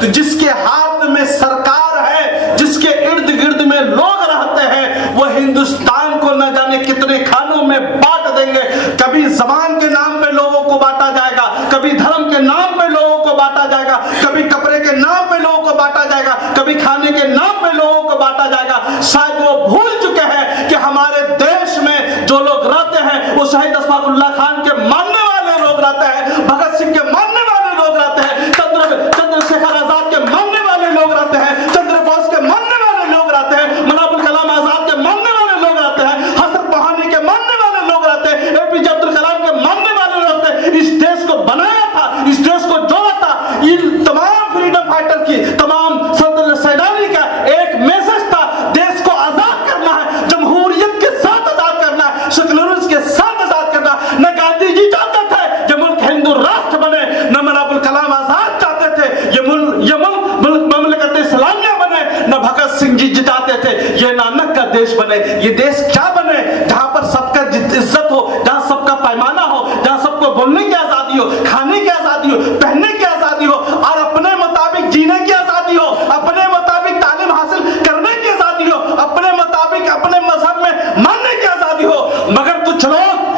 तो जिसके हाथ में सरकार है, जिसके इर्द गिर्द में लोग रहते हैं, वो हिंदुस्तान को न जाने कितने खानों में बांट देंगे। कभी जबान के नाम पे लोगों को बांटा जाएगा, कभी धर्म के नाम पे लोगों को बांटा जाएगा, कभी कपड़े के नाम पे लोगों को बांटा जाएगा, कभी खाने के नाम पे लोगों को बांटा जाएगा। शायद वो भूल चुके हैं कि हमारे देश में जो लोग रहते हैं वो शहीद अशफाकुल्लाह खान के मानने वाले लोग रहते हैं, भगत सिंह के मानने वाले लोग रहते हैं, चंद्रशेखर आजाद के मानने वाले लोग रहते हैं, चंद्र बोस के मानने वाले लोग रहते हैं, मौलाना कलाम आजाद के मानने वाले लोग रहते हैं, हसन रोहानी के मानने वाले लोग रहते हैं, एपीजे अब्दुल कलाम के मानने वाले लोग रहते हैं। इस देश को बनाया था, इस देश को जोड़ा था। इन तमाम फ्रीडम फाइटर की, तमाम स्वतंत्रता सेनानी का एक मैसेज था, देश को आजाद करना है, जमहूरियत के साथ आजाद करना है, सेक्युलरिज्म के साथ आजाद करना। न गांधी जी चाहते थे ये मुल्क हिंदू राष्ट्र बने, न मौलाना अबुल कलाम आजाद चाहते थे ये मुल्क ममलकत इस्लामिया बने, न भगत सिंह जी चाहते थे ये नानक का देश बने। ये देश क्या बने? जहां पर सबका इज्जत हो, जहां सबका पैमाना हो, जहां सबको बोलने की आजादी हो, खाने की आजादी हो, पहनने की आजादी हो, और अपने मुताबिक जीने की आजादी हो, अपने मुताबिक तालीम हासिल करने की आजादी हो, अपने मुताबिक अपने मजहब में मानने की आजादी हो। मगर कुछ लोग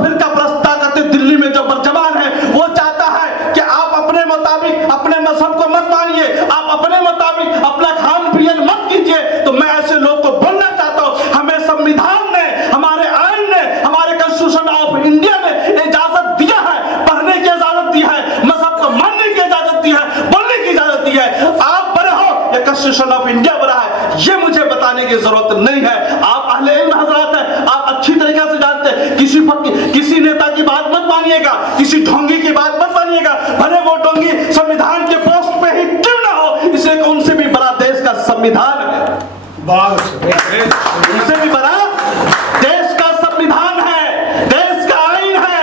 फिरका प्रस्ता करते दिल्ली में जो बर्जमान है, वो चाहता है कि आप अपने मुताबिक अपने मजहब को मत मानिए, आप अपने मुताबिक अपना खान पियन मत कीजिए। तो मैं ऐसे लोग को बोलना चाहता हूं, हमें संविधान ने, हमारे आईन ने, हमारे कॉन्स्टिट्यूशन ऑफ इंडिया ने इजाजत दिया है, पढ़ने की इजाजत दी है, मजहब को मानने की इजाजत दी है, बोलने की इजाजत दी है। आप बड़े हो या कॉन्स्टिट्यूशन ऑफ इंडिया बड़ा है, ये मुझे बताने की जरूरत नहीं है। आप अहले इल्म हजरात हैं, आप अच्छी तरीके से जानते हैं। किसी नेता की बात मत मानिएगा, किसी ढोंगी की बात मत मानिएगा, भले वो ढोंगी संविधान के पोस्ट पे ही क्यों ना हो, इसलिए उनसे भी बड़ा देश का संविधान है, उनसे भी बड़ा देश का संविधान है, देश का आईन है।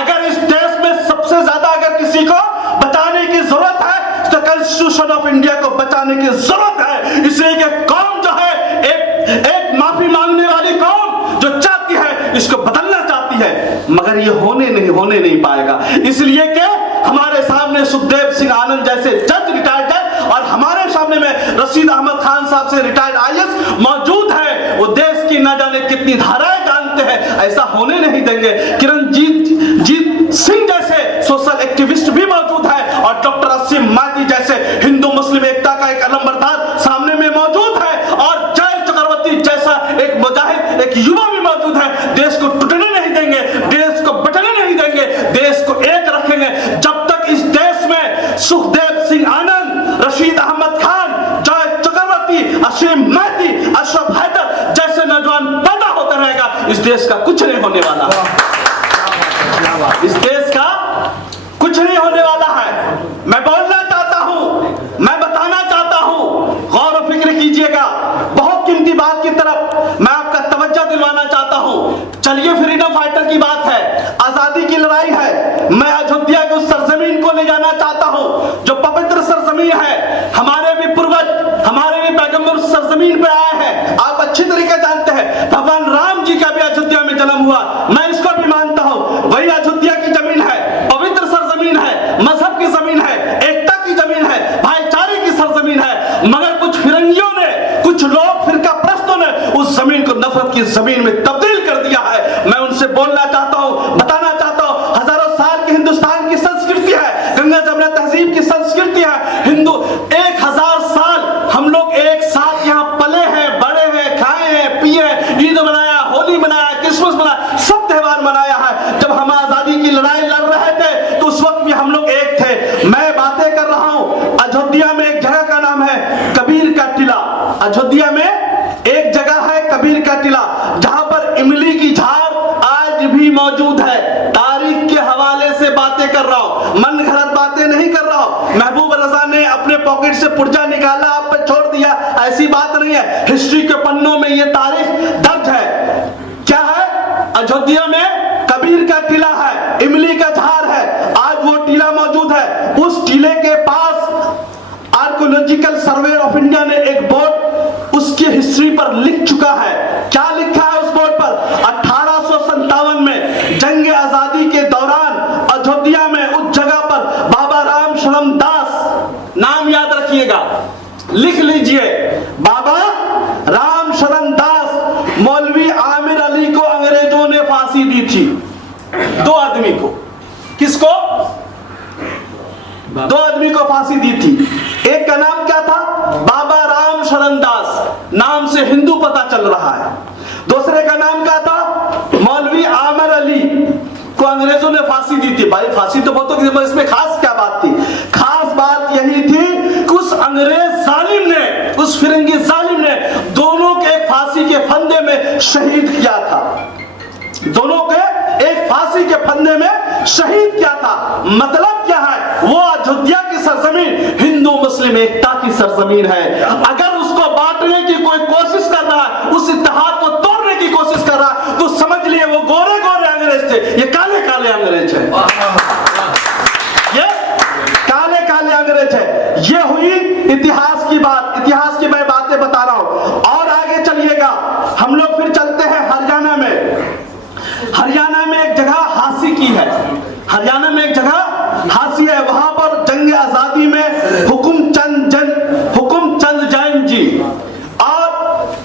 अगर इस देश में सबसे ज्यादा अगर किसी को बचाने की जरूरत है तो कॉन्स्टिट्यूशन ऑफ इंडिया को बचाने की जरूरत है। इसलिए कि कौम जो है, एक माफी मांगने वाली कौम जो चाहती है इसको बदलना चाहती है, मगर ये होने नहीं पाएगा। इसलिए कि हमारे सामने सुखदेव सिंह आनंद जैसे जज रिटायर्ड है, और हमारे सामने में रशीद अहमद खान साहब से रिटायर्ड आईएएस मौजूद है। वो देश की न जाने कितनी धाराएं जानते हैं, ऐसा होने नहीं देंगे। किरणजीत सिंह जैसे सोशल एक्टिविस्ट भी मौजूद है, और डॉक्टर असीम मादी जैसे हिंदू मुस्लिम एकता का एक अलंबरदार सामने में मौजूद है, और जय चक्रवर्ती जैसा एक मुजाहिद, एक युवा भी मौजूद है। देश को टूटने नहीं देंगे, देश को बटने नहीं देंगे, देश को एक रखेंगे। जब तक इस देश में सुखदेव सिंह आनंद, रशीद अहमद खान, जय चक्रवर्ती, असीम मादी, अशरफ हैदर जैसे नौजवान पैदा होता रहेगा, इस देश का कुछ नहीं होने वाला। इस देश का कुछ नहीं होने वाला है। मैं बोलना चाहता हूं, मैं बताना चाहता हूं, गौर और फिक्र कीजिएगा। बहुत कीमती बात की तरफ मैं आपका तवज्जो दिलवाना चाहता हूं। चलिए, फ्रीडम फाइटर की बात है, आजादी की लड़ाई है। मैं अयोध्या के उस सरजमीन को ले जाना चाहता हूं जो पवित्र सरजमीन है। हमारे भी पूर्वज, हमारे भी पैगंबर उस सरजमीन पे आए हैं। आप अच्छी तरीके जानते हैं, भगवान राम जी का भी अयोध्या में जन्म हुआ, मैं इसको भी मानता हूं। वही अयोध्या की जमीन है, पवित्र सरजमीन है, मजहब की जमीन है, एकता की जमीन है, भाईचारे की सरजमीन है। मगर कुछ फिरंगियों ने, कुछ लोग फिरका प्रस्तों ने उस जमीन को नफरत की जमीन में तब्दील कर दिया है। मैं उनसे बोलना चाहता हूं, बताना चाहता हूं, हजारों साल की हिंदुस्तान की संस्कृति है, गंगा जमुना तहजीब की संस्कृति है। हिंदू 1000 साल हम लोग एक साथ यहाँ पले हैं, बड़े हैं, खाए हैं, पिए हैं, ईद मनाया, होली मनाया, क्रिसमस मनाया, सब त्योहार मनाया है। जब हम आजादी की लड़ाई लड़ रहे थे तो उस वक्त भी हम लोग एक थे। मैं बातें कर रहा हूं, अयोध्या में एक जगह का नाम है कबीर का टिला। अयोध्या में एक जगह है कबीर का टिला, जहां पर इमली की झाड़ आज भी मौजूद है। तारीख के हवाले से बातें कर रहा हूं, मन घड़त बातें नहीं कर रहा हूं। महबूब रजा ने अपने पॉकेट से पुर्जा निकाला, आप पे छोड़ दिया, ऐसी बात नहीं है। हिस्ट्री के पन्नों में ये तारीख दर्ज है। क्या है? अयोध्या में कबीर का टिला है, इमली का झाड़ है, आज वो टिला मौजूद है। उस टिले के पास आर्कियोलॉजिकल सर्वे ऑफ इंडिया ने एक बोर्ड उसकी हिस्ट्री पर लिख चुका है। क्या लिखा है उस बोर्ड पर? 1857 में जंग आजादी के दौरान अयोध्या में उस जगह पर बाबा राम शरण दास, नाम लिख लीजिए, बाबा राम शरण दास मौलवी आमिर अली को अंग्रेजों ने फांसी दी थी। 2 आदमी को। किसको? 2 आदमी को फांसी दी थी। एक का नाम क्या था? बाबा राम शरण दास, नाम से हिंदू पता चल रहा है। दूसरे का नाम क्या था? मौलवी आमिर अली को अंग्रेजों ने फांसी दी थी। भाई फांसी तो बहुत हो, इसमें खास क्या बात थी? खास बात यही थी कि उस अंग्रेज जालिम ने, उस फिरंगी जालिम ने दोनों के एक फांसी के फंदे में शहीद किया था। दोनों के एक फांसी के फंदे में शहीद किया था। मतलब क्या है? वो अयोध्या की सरजमीन हिंदू मुस्लिम एकता की सरजमीन है। अगर उसको बांटने की कोई कोशिश कर रहा है, उस इत्तेहाद को तोड़ने की कोशिश कर रहा है, तो समझ लिए वो गोरे गोरे अंग्रेज थे, ये काले काले अंग्रेज है। ये काले काले अंग्रेज है। ये हुई इतिहास की बात। इतिहास की मैं बातें बता रहा हूं। और आगे चलिएगा, हम लोग फिर चलते हैं हरियाणा में। हरियाणा में एक जगह हासी की है। हरियाणा में एक जगह हासी है। वहां पर जंग आजादी में हुकुमचंद जैन जी और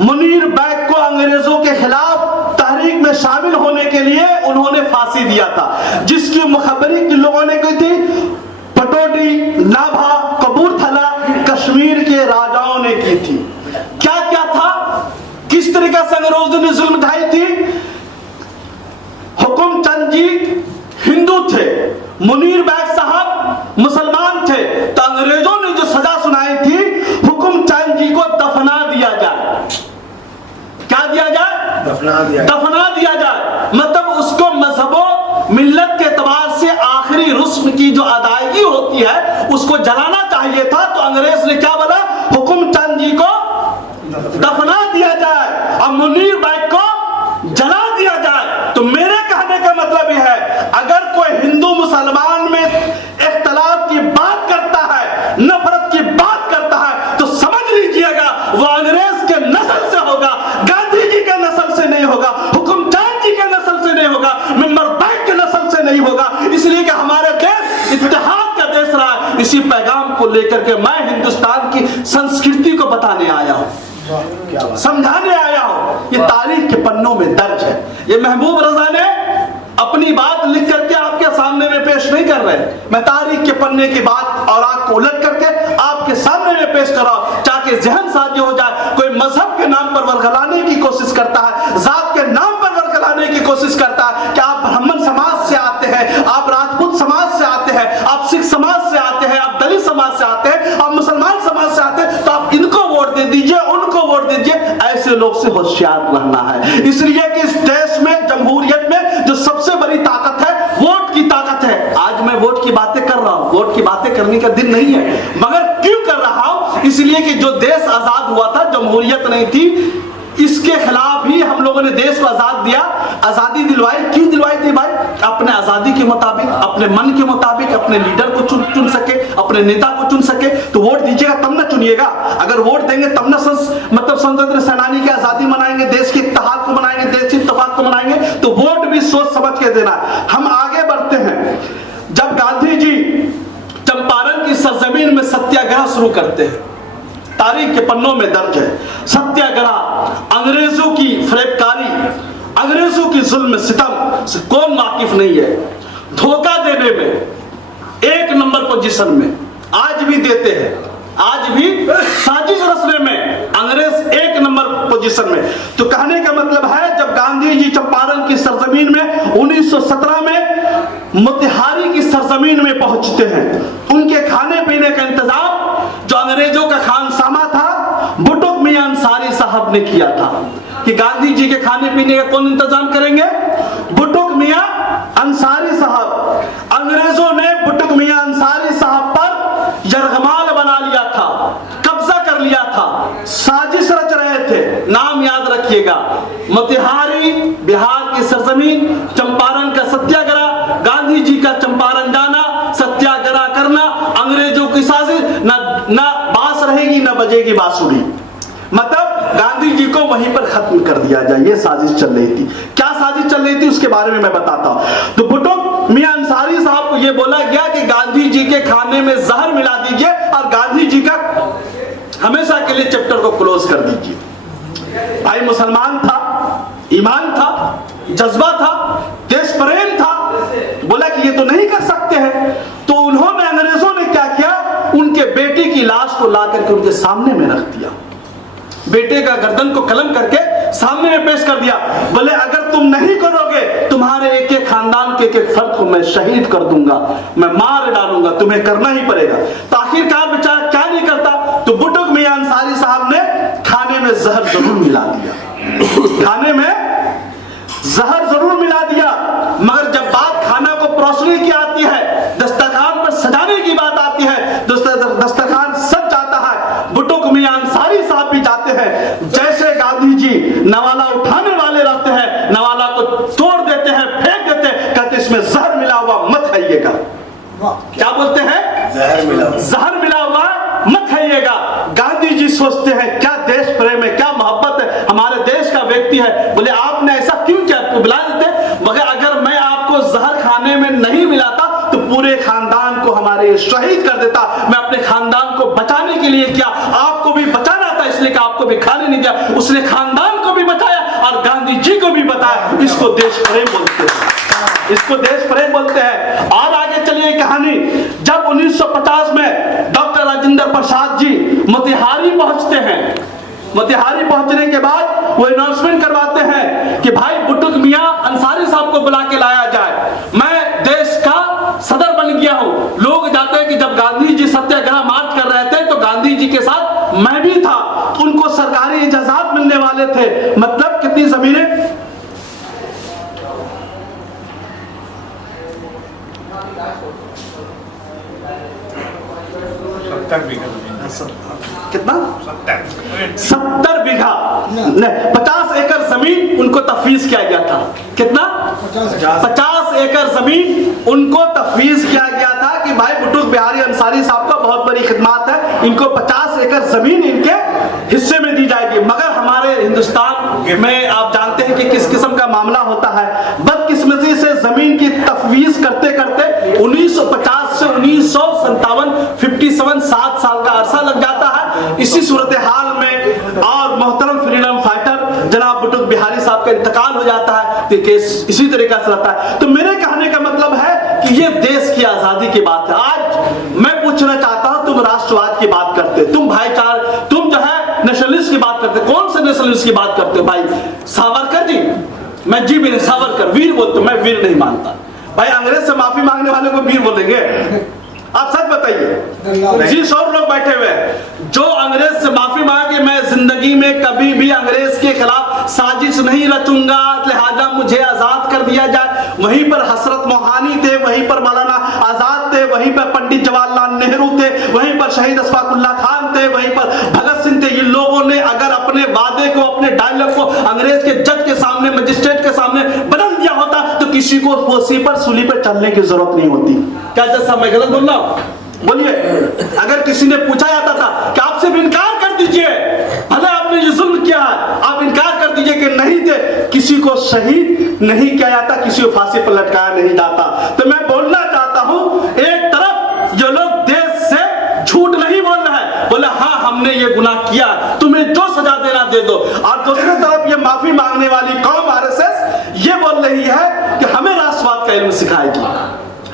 मुनीर बैग को अंग्रेजों के खिलाफ तहरीक में शामिल होने के लिए उन्होंने फांसी दिया था, जिसकी मुखबरी किन लोगों ने की थी? पटौदी, नाभा, कपूरथला, कश्मीर के राजाओं ने की थी। क्या क्या था? किस तरीके से अंग्रेजों ने जुल्म ढाई थी? हुकुमचंद जी हिंदू थे, मुनीर बैग साहब मुसलमान थे, तो अंग्रेजों ने जो सजा सुनाई थी, हुकुमचंद जी को दफना दिया जाए। क्या दिया जाए? दफना दिया जाए। मतलब उसको मजहबों मिल्लत के एतबार से आखिरी रुस्म की जो अदायगी होती है उसको जलाना चाहिए था। तो अंग्रेज ने क्या बोला? हुकुमचंद जी को दफना दिया जाए और मुनीर बैग को जला दिया जाए। तो मेरे कहने का मतलब यह है, अगर कोई हिंदू मुसलमान में इख्तलाफ की बात करता है, नफरत की बात करता है, तो समझ लीजिएगा वो अंग्रेज के नस्ल से होगा, गांधी जी के नस्ल से नहीं होगा, हुकुमचंद जी के नस्ल से नहीं होगा, मुनीर बैग के नस्ल से नहीं होगा। इसलिए कि हमारे देश इत्तेहाद का देश रहा है। इसी पैगाम को लेकर के मैं हिंदुस्तान की संस्कृति को बताने आया हूं, समझाने आया हूं। ये तारीख के पन्नों में दर्ज है। ये महबूब रजा ने अपनी बात लिख करके आपके सामने में पेश नहीं कर रहे। मैं तारीख के पन्ने की बात और आंख को उलट करके आपके सामने में पेश कर रहा हूं, ताकि जहन साजी हो जाए। कोई मजहब के नाम पर वर्गलाने की कोशिश करता है, जात के नाम पर वर्गलाने की कोशिश करता है कि आप ब्राह्मण समाज से आते हैं, आप राजपूत समाज से आते हैं, आप सिख समाज से आते हैं, आप दलित समाज से आते हैं, आप मुसलमान समाज से आते हैं, तो आप इनको वोट दे दीजिए, उनको वोट दीजिए। ऐसे लोग से होशियार रहना है। इसलिए कि इस देश में, जमहूरियत में जो सबसे बड़ी ताकत है, वोट की ताकत है। आज मैं वोट की बातें कर रहा हूं, वोट की बातें करने का दिन नहीं है, मगर क्यों कर रहा हूं? इसलिए कि जो देश आजाद हुआ था, जमहूरियत नहीं थी, इसके खिलाफ ही हम लोगों ने देश को आजाद दिया, आजादी दिलवाई। क्यों दिलवाई थी भाई? अपने आजादी के मुताबिक, अपने मन के मुताबिक, अपने लीडर को चुन सके, अपने नेता को चुन सके। तो वोट दीजिएगा तब ना चुनिएगा। अगर वोट देंगे तब ना मतलब स्वतंत्र सेनानी की आजादी मनाएंगे, देश के इत्तेहाद को मनाएंगे, देश के इत्तेफाक को मनाएंगे। तो वोट भी सोच समझ के देना। हम आगे बढ़ते हैं। जब गांधी जी चंपारण की सरजमीन में सत्याग्रह शुरू करते हैं, तारीख के पन्नों में दर्ज है। सत्याग्रह, अंग्रेजों की फरेबकारी, अंग्रेजों की जुल्म सितम से कौन वाकिफ नहीं है। धोखा देने में 1 नंबर पोजीशन में, आज भी देते हैं, आज भी साजिश रचने में अंग्रेज 1 नंबर पोजीशन में। तो कहने का मतलब है, जब गांधी जी चंपारण की सरजमीन में 1917 में मोतिहारी की सरजमीन में पहुंचते हैं, उनके खाने पीने का इंतजाम जो अंग्रेजों का खानसामा था, बुटुक मियां अंसारी साहब ने किया था। कि गांधी जी के खाने पीने का कौन इंतजाम करेंगे? बुटुक मियां अंसारी साहब। अंग्रेजों ने बुटुक मियां अंसारी साहब पर यरगमाल बना लिया था, कब्जा कर लिया था, साजिश रच रहे थे। नाम याद रखिएगा, मोतिहारी बिहार की सरजमीन, चंपारण का सत्याग्रह, गांधी जी का चंपारण जाना, सत्याग्रह करना, अंग्रेजों की साजिश। ना बांस रहेगी ना बजेगी बांसुरी। मतलब गांधी जी को वहीं पर खत्म कर दिया जाए, ये साजिश चल रही थी। क्या साजिश चल रही थी उसके बारे में मैं बताता हूं। तो बुटुक मियां अंसारी साहब को यह बोला गया कि गांधी जी के खाने में जहर मिला दीजिए और गांधी जी का हमेशा के लिए चैप्टर को क्लोज कर दीजिए। भाई मुसलमान था, ईमान था, जज्बा था, देश प्रेम था, बोला कि ये तो नहीं कर सकते हैं। तो उन्होंने, अंग्रेजों ने क्या किया, उनके बेटे की लाश को ला करके उनके सामने में रख दिया, बेटे का गर्दन को कलम करके सामने में पेश कर दिया। बोले अगर तुम नहीं करोगे, तुम्हारे एक एक खानदान के एक एक फर्द को मैं शहीद कर दूंगा, मैं मार डालूंगा, तुम्हें करना ही पड़ेगा। तो आखिरकार बेचारा क्या नहीं करता, तो बुटुक मियां अंसारी साहब ने खाने में जहर जरूर मिला दिया, खाने में जहर जरूर मिला दिया। मगर जब बात खाना को परोसने की आती है, दस्तरखान पर सजाने की बात आती है, दस्तरखान सज जाता है। बुटुक मियां अंसारी साहब भी जाते हैं, जैसे गांधी जी नवाला उठाने वाले रहते हैं, नवाला को तोड़ देते हैं, फेंक देते हैं, कहते इसमें जहर मिला हुआ मत खाइएगा। क्या बोलते हैं? जहर मिला हुआ मत खाइएगा। गांधी जी सोचते हैं क्या देश प्रेम है, क्या मोहब्बत है, हमारे देश का व्यक्ति है। बोले आपने ऐसा क्यों किया, आपको बुला देते, मगर अगर मैं आपको जहर खाने में नहीं मिलाता तो पूरे खानदान को हमारे शहीद कर देता। मैं अपने खानदान को बचाने के लिए किया, आपको भी बचाना था, इसलिए कि आपको भी खाने नहीं दिया। उसने खानदान को भी बचाया और गांधी जी को भी बताया। इसको देश प्रेम बोलते हैं, इसको देश प्रेम बोलते हैं। और आगे चलिए कहानी। जब 1950 में डॉक्टर राजेंद्र प्रसाद जी मोतिहारी पहुंचते हैं, मोतिहारी पहुंचने के बाद वो अनाउंसमेंट करवाते हैं कि भाई बुटुक मियां अंसारी साहब को बुला के लाया जाए, मैं देश का सदर बन गया हूं। लोग जाते हैं कि जब गांधी जी सत्याग्रह मार्च कर रहे थे तो गांधी जी के साथ मैं भी था, उनको सरकारी इजाजत मिलने वाले थे। मतलब कितनी जमीनें, 70 बीघा। कितना? 70 बीघा, 50 एकड़ जमीन उनको तफवीज किया गया था। कितना? 50 एकड़ जमीन उनको तफवीज किया गया था कि भाई बुटुक बिहारी अंसारी साहब का बहुत बड़ी खिदमत है, इनको 50 एकड़ जमीन इनके हिस्से में दी जाएगी। मगर हमारे हिंदुस्तान में आप जानते हैं कि किस किस्म का मामला होता है। बदकिस्मती से जमीन की तफवीज करते करते 1950 से 1957 57 7 साल का अरसा लग जाता है। इसी सूरत हाल में और मोहतरम फ्रीडम फाइटर जनाब बुटुक बिहारी साहब का इंतकाल हो जाता है, तो केस इसी तरीके से रहता है। तो मेरे कहने का मतलब है कि ये देश की आजादी की बात है। आज मैं पूछना चाहता हूं, तुम राष्ट्रवाद की बात करते, तुम भाईचारा, तुम जो है नेशनलिस्ट की बात करते, कौन से नेशनलिस्ट की बात करते हो? भाई सावरकर जी, मैं जी भी नहीं, सावरकर वीर बोलते, मैं वीर नहीं मानता। भाई अंग्रेज से माफी मांगने वाले को वीर बोलेंगे? आप सच बताइए। जी 100 लोग बैठे हुए हैं, जो अंग्रेज से माफी मांगे, मैं जिंदगी में कभी भी अंग्रेज के खिलाफ साजिश नहीं रचूंगा, लिहाजा मुझे आजाद कर दिया जाए। वहीं पर हसरत मोहानी थे, वहीं पर मौलाना आजाद थे, वहीं पर पंडित जवाहरलाल नेहरू थे, वहीं पर शहीद अशफाकुल्लाह खान थे, वहीं पर भगत सिंह थे। इन लोगों ने अगर अपने वादे को, अपने डायलॉग को अंग्रेज के जज के सामने, मजिस्ट्रेट के सामने बदल दिया होता तो किसी को फांसी पर, सूली पर चलने की जरूरत नहीं होती। क्या जज साहब मैं गलत बोल रहा हूं? बोलिए। अगर किसी ने पूछा जाता था कि आपसे भी इनकार कर दीजिए, भले आपने ये जुल्म किया है, आप इनकार कर दीजिए कि नहीं थे, किसी को शहीद नहीं किया जाता, किसी को फांसी पर लटकाया नहीं जाता। तो मैं बोलना चाहता हूं, एक तरफ जो लोग देश से झूठ नहीं बोल रहे हैं, बोले हाँ हमने ये गुनाह किया, तुम्हें जो सजा देना दे दो, और दूसरी तरफ ये माफी मांगने वाली कौम आरएसएस ये बोल रही है कि हमें राष्ट्रवाद का इल्म सिखाएगी,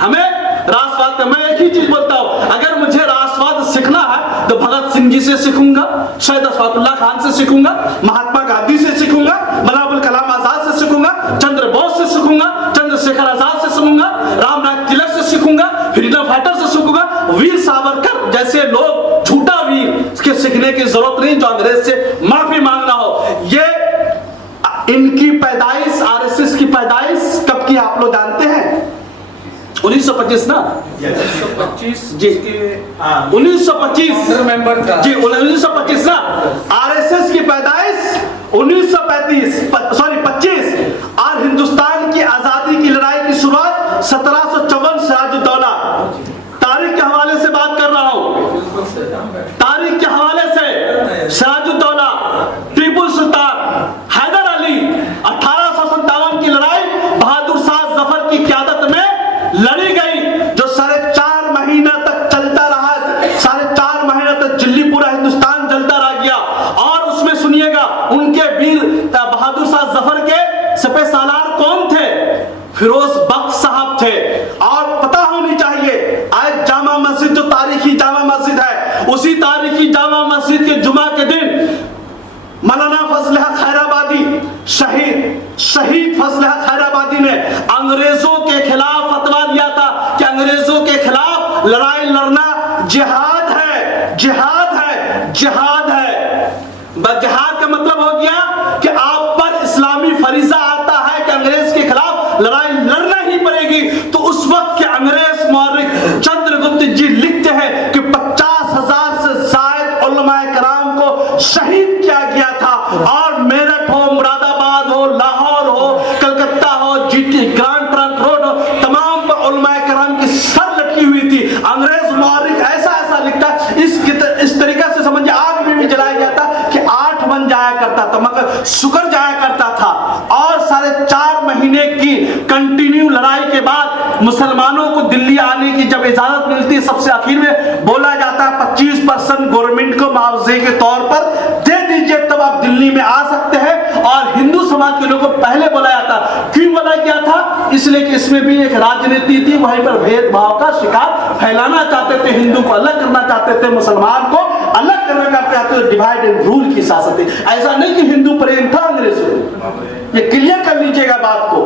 हमें राष्ट्रवाद का। मैं एक ही चीज बोलता हूं, अगर मुझे राष्ट्रवाद सीखना है तो भगत सिंह जी से सीखूंगा, शहीद अशफाकुल्लाह खान से सीखूंगा, महात्मा गांधी से सीखूंगा, मौलाना अबुल कलाम आजाद से सीखूंगा, चंद्र बोस से सीखूंगा, चंद्रशेखर आजाद से सीखूंगा, रामनाथ तिलक से सीखूंगा, फ्रीडम फाइटर से सीखूंगा। वीर सावरकर जैसे लोग, झूठा वीर के सीखने की जरूरत नहीं जो अंग्रेज से माफी मांगना हो। ये इनकी पैदाइश, आरएसएस की पैदाइश कब की आप लोग जानते हैं? 1925 ना? 1925 जी, 1925 मेंबर था जी, 1925 ना? आरएसएस की पैदाइश 1925 और हिंदुस्तान की आजादी की लड़ाई की शुरुआत 1754 सिराजुद्दौला। तारीख के हवाले से बात कर रहा हूं, तारीख के हवाले से सिराजुद्दौला, टीपू सुल्तान, हैदर अली, 1857 की लड़ाई बहादुर शाह जफर की क़यादत में लड़ी गई, जो 4.5 महीना तक चलता रहा। 4.5 महीना तक दिल्ली, पूरा हिंदुस्तान जलता फिरोज बख्श साहब थे। और पता होनी चाहिए, आज जामा मस्जिद जो तारीखी जामा मस्जिद है, उसी तारीखी जामा मस्जिद के जुमा के दिन मौलाना फजल हक खैराबादी, शहीद फजल हक खैराबादी ने अंग्रेजों के खिलाफ फतवा दिया था कि अंग्रेजों के खिलाफ लड़ाई लड़ना जिहाद है, जिहाद है, जिहाद है। जिहाद का मतलब हो गया कि आप पर इस्लामी फरीजा आता है कि अंग्रेज के खिलाफ लड़ाई लड़ना ही पड़ेगी। तो उस वक्त के अंग्रेज मौर्ख चंद्रगुप्त जी लिखते हैं कि 50,000 से ज्यादा उलमाए कराम को शहीद किया गया था। और मेरठ हो, मुरादाबाद हो, लाहौर हो, कलकत्ता हो, जीटी ग्रांड ट्रंक रोड हो, तमाम पर उलमाए कराम की सर लटकी हुई थी। अंग्रेज मौर्ख ऐसा लिखता, इस तरीके से समझिए आग में भी जलाया गया था कि 8 बन जाया करता था, मगर शुक्र जाया करता था। और 4.5 महीने की कंटिन्यू लड़ाई के बाद मुसलमानों को दिल्ली आने की जब इजाजत मिलती है, सबसे आखिर में बोला जाता है 25% गवर्नमेंट को मुआवजे के तौर पर दे दीजिए, तब आप दिल्ली में आ सकते हैं। और हिंदू समाज के लोगों को पहले बोला जाता, क्यों बोला गया था? इसलिए कि इसमें भी एक राजनीति थी, वहीं पर भेदभाव का शिकार फैलाना चाहते थे, हिंदू को अलग करना चाहते थे, मुसलमान को अलग करना चाहते थे, डिवाइड एंड रूल की सियासत थी। ऐसा नहीं कि हिंदू प्रेम था अंग्रेजों को, ये क्लियर कर लीजिएगा बात को।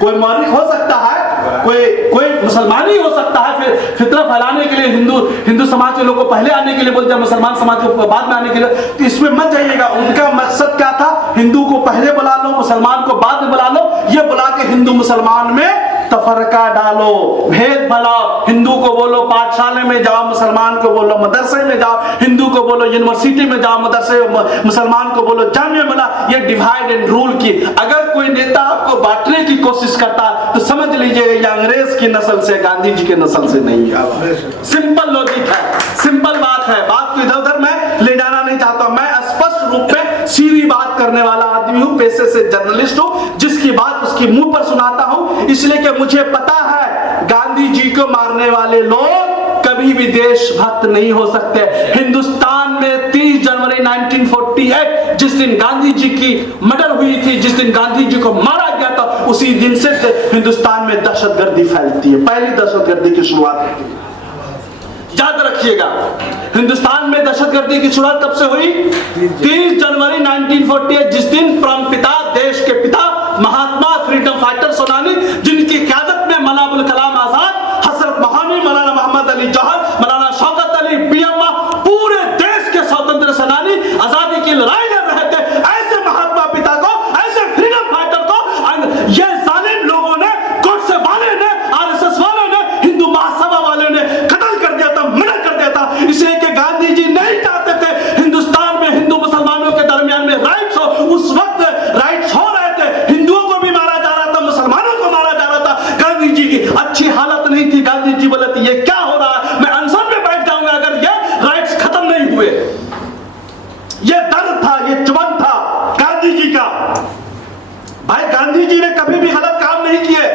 कोई मौलिक हो सकता है, कोई मुसलमान ही हो सकता है, फिर फितरा फैलाने के लिए हिंदू समाज के लोगों को पहले आने के लिए बोलते हैं, मुसलमान समाज को बाद में आने के लिए। तो इसमें मत जाइएगा। उनका मकसद क्या था? हिंदू को पहले बुला लो, मुसलमान को बाद में बुला लो। ये बुला के हिंदू मुसलमान में तफरका डालो, भेद फैलाओ। हिंदू को बोलो पाठशाले में जाओ, मुसलमान को बोलो मदरसे में जाओ, हिंदू को बोलो यूनिवर्सिटी में जाओ, मदरसे मुसलमान को बोलो जामिया में। ये डिवाइड एंड रूल की अगर कोई नेता आपको बांटने की कोशिश करता तो समझ लीजिएगा ये अंग्रेज की नस्ल से, गांधी जी के नस्ल से नहीं है। सिंपल लॉजिक है, सिंपल बात है। बात को इधर उधर मैं ले जाना नहीं चाहता। मैं स्पष्ट रूप में सीधी बात करने वाला आदमी हूं, पेशे से जर्नलिस्ट हूं, जिसकी बात उसके मुंह पर सुनाता हूं। इसलिए कि मुझे पता है गांधी जी को मारने वाले लोग कभी भी देशभक्त नहीं हो सकते। हिंदुस्तान में 30 जनवरी 1948 जिस दिन गांधी जी की मर्डर हुई थी, जिस दिन गांधी जी को मारा गया था, उसी दिन से हिंदुस्तान में दहशतगर्दी फैलती है। पहली दहशतगर्दी की शुरुआत होती है, याद रखिएगा। हिंदुस्तान में दहशतगर्दी की शुरुआत कब से हुई? 30 जनवरी 1948, जिस दिन परमपिता, देश के पिता, महात्मा, फ्रीडम फाइटर सेनानी, जिनकी क़यादत में मौलाना अबुल कलाम आजाद, हजरत मोहम्मद मौलाना मोहम्मद अली जौहर, मौलाना शौकत अली पियम्मा, पूरे देश के स्वतंत्र सेनानी आजादी की लड़ाई लड़ रहे थे। ऐसे महात्मा पिता को, ऐसे फ्रीडम फाइटर को ये जालिम लोगों ने, गोडसे वाले ने, आरएसएस वाले ने, हिंदू महासभा वाले ने कत्ल कर दिया था, मर्डर कर दिया था। इसलिए कि गांधी जी नहीं चाहते थे हिंदुस्तान में हिंदू मुसलमानों के दरमियान में राइट्स हो। उस वक्त राइट्स हो रहे थे, हिंदुओं को भी मारा जा रहा था, मुसलमानों को मारा जा रहा था। गांधी जी की अच्छी हालत नहीं थी। गांधी जी बोले थे ये क्या हो रहा है, मैं अनशन में बैठ जाऊंगा अगर ये राइट्स खत्म नहीं हुए। ये दर्द था, ये चुभन था गांधी जी का। भाई गांधी जी ने कभी भी गलत काम नहीं किए।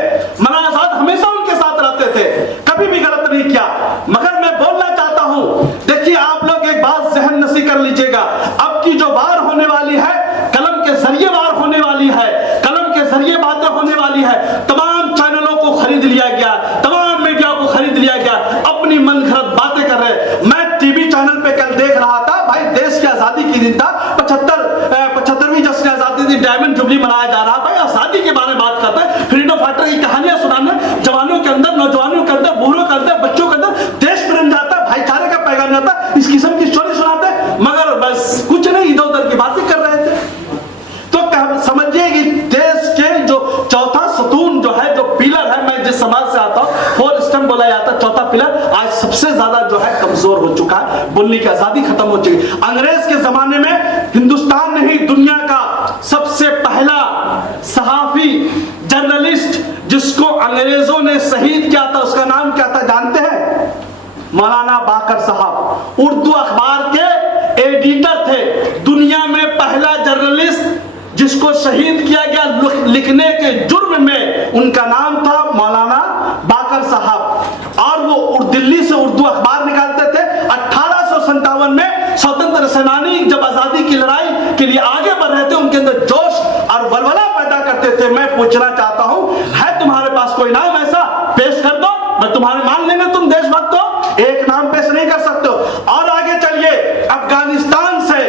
मौलाना आजाद हमेशा उनके साथ रहते थे, कभी भी गलत नहीं किया। मगर मैं बोलना चाहता हूं, देखिए आप लोग एक बात जहन नशी कर लीजिएगा। अब की जो वार होने वाली है, कलम के जरिए वार होने वाली है, कलम के जरिए बातें होने वाली है। तमाम चैनलों को खरीद लिया गया, तमाम मीडिया को खरीद लिया गया, अपनी मन घड़त बातें कर रहे। मैं टीवी चैनल पे कल देख रहा था, भाई देश की आजादी की दिन था, 75वीं जश्न आजादी दी, डायमंड जुबली मनाया जा रहा। भाई आजादी के बारे में बात करते हैं, फ्रीडम फाइटर की कहानियां सुनाने, जवानों के अंदर, नौजवानों के अंदर, बूढ़ों के अंदर, बच्चों के अंदर देश प्रेम जाता है, भाईचारे का पैगाम जाता है। इस किस्म की स्टोरी सुनाते, मगर बस कुछ नहीं, इधर उधर की बातें कर रहे थे। तो समझिए कि देश के जो चौथा सतून जो है, जो पिलर है, मैं जिस समाज से आता हूं, 4 स्टंप बोला जाता है, चौथा पिलर आज सबसे ज्यादा जो है कमजोर हो चुका है। बोलने की आजादी खत्म हो चुकी है। अंग्रेज के जमाने में हिंदुस्तान नहीं, दुनिया का सबसे पहला सहाफी, जर्नलिस्ट जिसको अंग्रेजों ने शहीद किया था, उसका नाम क्या था जानते हैं? मौलाना बाकर साहब। उर्दू अखबार के एडिटर थे। दुनिया में पहला जर्नलिस्ट जिसको शहीद किया गया लिखने के जुर्म में, उनका नाम था मौलाना बाकर साहब। और वो दिल्ली से उर्दू अखबार निकालते थे। 1857 में स्वतंत्र सेनानी जब आजादी की लड़ाई के लिए आगे बढ़ रहे थे, उनके अंदर जोश और वलवला पैदा करते थे। मैं पूछना चाहता हूं, है तुम्हारे पास कोई नाम ऐसा पेश कर दो, मैं तुम्हारे मान लेंगे तुम देशभक्त हो। एक नाम पेश नहीं कर सकते हो। और आगे चलिए, अफगानिस्तान से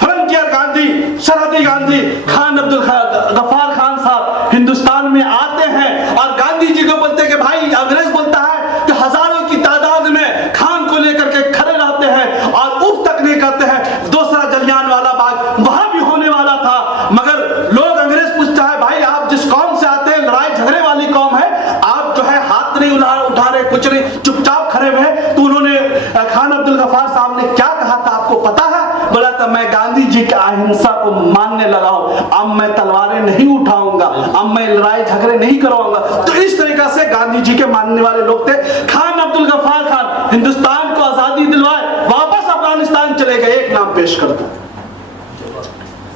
फ्रंटियर गांधी, सरहदी गांधी खान अब्दुल गफ्फार खान साहब हिंदुस्तान में आते हैं और गांधी जी को बोलते हैं कि भाई, अंग्रेज बोलता है कि हजारों की तादाद में खान को लेकर के खड़े रहते हैं और उफ तक नहीं करते हैं। दूसरा जलियांवाला बाग वहां भी होने वाला था, मगर लोग, अंग्रेज पूछता है भाई आप जिस कौम से आते हैं, लड़ाई झगड़े वाली कौम है, आप जो है हाथ नहीं उठा रहे, कुछ नहीं, चुपचाप खड़े हुए। तो उन्होंने, खान अब्दुल गफ्फार साहब ने क्या कहा था आपको पता है? बोला था मैं गांधी जी की अहिंसा को मानने लगा हूं, अब मैं तलवारें नहीं उठाऊंगा, अब मैं लड़ाई झगड़े नहीं करवाऊंगा। तो इस तरीका से गांधी जी के मानने वाले लोग थे। खान अब्दुल गफ्फार खान हिंदुस्तान को आजादी दिलवाए, वापस अफगानिस्तान चले गए। एक नाम पेश कर दो।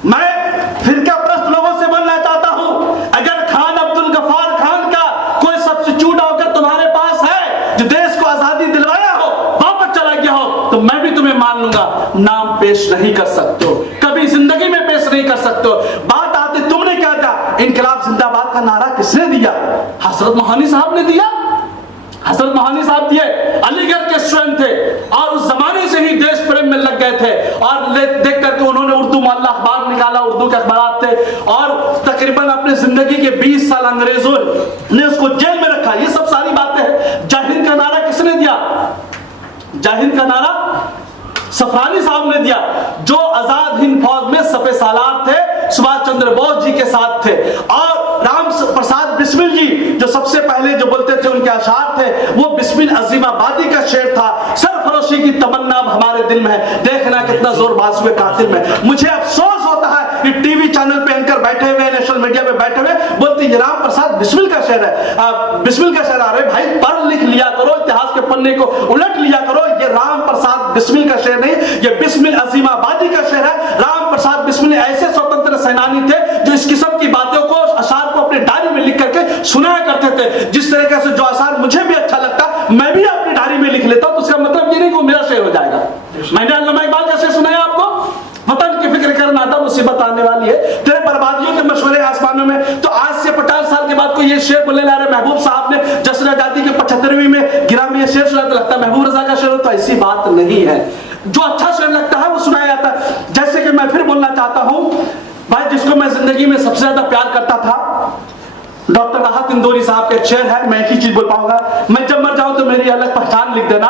मैं फिर क्या प्रश्न लोगों से बोलना चाहता हूं, अगर खान अब्दुल गफ्फार खान का कोई सब्स्टिट्यूट होकर तुम्हारे पास है जो देश को आजादी दिलवाया हो, वापस चला गया हो, तो मैं भी तुम्हें मान लूंगा। नाम पेश नहीं कर सकते हो, कभी जिंदगी में पेश नहीं कर सकते हो। बात आती, तुमने क्या था, इनकलाब जिंदाबाद का नारा किसने दिया? हजरत मोहानी साहब ने दिया। हजरत मोहानी साहब दिए, अलीगढ़ के स्टूडेंट थे और उस जमाने से ही देश प्रेम में लग गए थे। और देख करके उन्होंने उर्दू मोहल्ला अखबार निकाला, उर्दू के अखबार थे, और तकरीबन अपने जिंदगी के 20 साल अंग्रेजों ने उसको जेल में रखा। ये सब सारी बातें हैं। जय हिंद का नारा किसने दिया? जय हिंद का नारा सफरानी साहब ने दिया, जो आजाद हिंद फौज में सफे सालार थे, सुभाष चंद्र बोस जी के साथ थे। और राम प्रसाद बिस्मिल जी जो सबसे पहले जो बोलते थे, उनके अशार थे, वो बिस्मिल अजीमाबादी का शेर था, सरफरोशी की तमन्ना अब हमारे दिल में है, देखना कितना जोरबाज हुए कातिल में। मुझे अफसोस होता है कि टीवी चैनल पे एंकर बैठे हुए, नेशनल मीडिया पे बैठे हुए बोलते ये राम प्रसाद बिस्मिल का शेर है, बिस्मिल का शेर। अरे भाई, पढ़ लिख लिया करो, इतिहास के पन्ने को उलट लिया करो। ये राम प्रसाद बिस्मिल का शेर नहीं, ये बिस्मिल अजीमाबादी का शेर है। राम प्रसाद बिस्मिल ऐसे स्वतंत्र सेनानी थे जो इस किस्म की बातों को, अशार को अपने डायरी में लिख करके सुनाया करते थे। जिस तरीके से जो अशार मुझे भी अच्छा लगता, मैं भी अपनी डायरी में लिख लेता हूं, तो उसका मतलब ये नहीं कि मेरा शेर हो जाएगा। मैंने अल्लामा इकबाल का शेर सुनाया आपको, वतन की फिक्र करना था, मुसीबत आने वाली है, तेरे बर्बादियों के मशवरे आसमानों में। तो आज से 50 साल के बाद कोई ये शेर बोलने ला रहे, महबूब साहब ने जश्न आजादी के 75वीं में गिरा में ये शेर सुनाया, तो लगता है महबूब रजा का शेर हो। तो ऐसी बात नहीं है, जो अच्छा शेर लगता है वो सुनाया जाता है। जैसे कि मैं फिर बोलना चाहता हूं, भाई जिसको मैं जिंदगी में सबसे ज्यादा प्यार करता था, डॉक्टर राहत इंदौरी साहब का शेर है, मैं एक ही चीज बोल पाऊंगा, मैं जब मर जाऊं तो मेरी अलग पहचान लिख देना,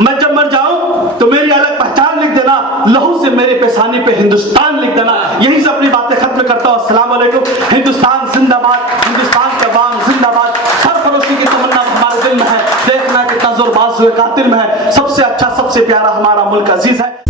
मैं जब मर जाऊं तो मेरी अलग पहचान लिख देना, लहू से मेरे पेशानी पे हिंदुस्तान लिख देना। यही से अपनी बातें खत्म करता हूं। अस्सलाम वालेकुम। हिंदुस्तान जिंदाबाद, हिंदुस्तान का बाम जिंदाबाद, सरफरोशी की तमन्ना हमारे दिल में है, देखना कितना जोरबाज हुए कातिल में है। सबसे अच्छा, सबसे प्यारा हमारा मुल्क अजीज है।